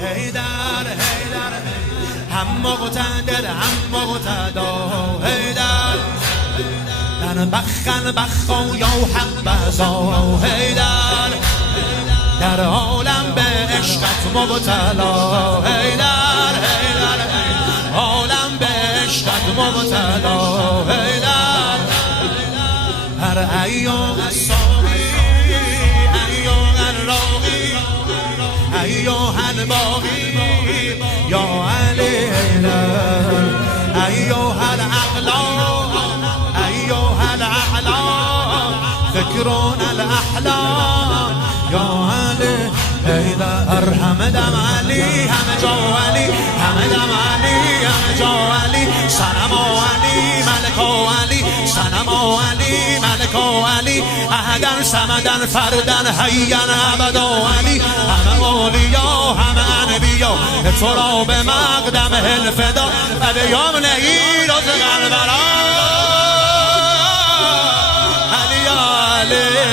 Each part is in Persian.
هیدر هیدر هم مقتدر هم مقتدا هیدر در بخن بخا یا حق بزا هیدر در عالم به عشقت مبتلا هیدر هیدر عالم به عشقت مبتلا هیدر هر ایام الساقی ایام الراقی ایام الباقی یا علی هیدر ایام الاعلام ایام الاعلام فکرون الاحلام یا علی هیدر همه دم علی همه جا علی همه دم علی همه جا علی سلام علی ملک علی سلام علی ملک علی احدن سمدن فردن حیاً ابدا علی همه اولیا همه انبیا تو را به مقدم الفدا ابیام نگیر از قلبرا علی علی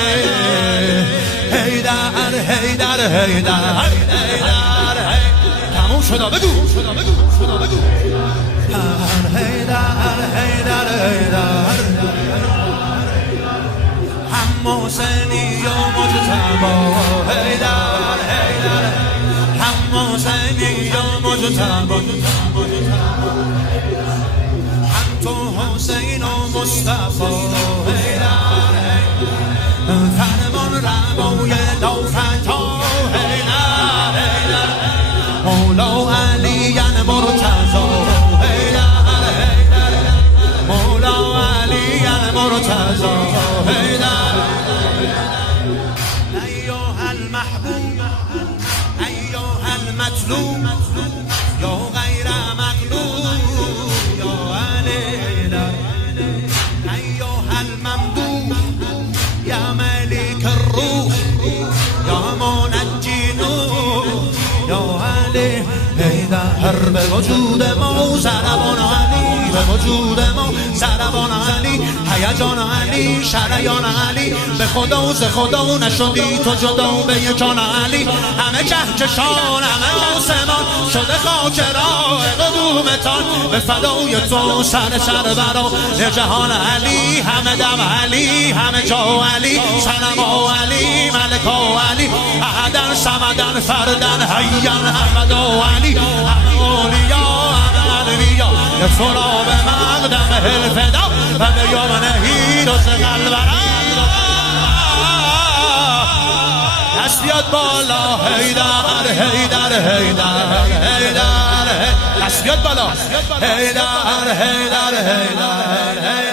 هیدر هیدر هیدر تموم شد بگو هیدر هیدر هم حسینی و مجتبی هیدر هیدر هم حسینی و مجتبی هم تو حسین و مصطفی هیدر فرمان روای لوفتا هیدر هیدر مولا علی مرتضی هیدر هیدر مولا علی مرتضی هیدر ایها المحبوب ایها المطلوب یا غیر مغلوب یا علی هیدر ایها الممدوح یا ملک الروح یا منجی نوح یا علی هیدر به وجود ما زربان علی به وجود ما زربان علی هیجان علی شریان علی به خدا و ز خدا نشدی تو جدا به یکان علی همه کهکشان همه آسمان شده خاک راه قدومتان به فدای تو سر برا جهان علی همه دم علی همه جا علی سلام علی ملک علی احدن سمدن فردن حیاً ابدا علی همه اولیا همه انبیا تو را به مقدم الفدا و به یوم نهید و قلبرا دست بیاد بالا هیدر هیدر هیدر هیدر دست بیاد بالا هیدر هیدر هیدر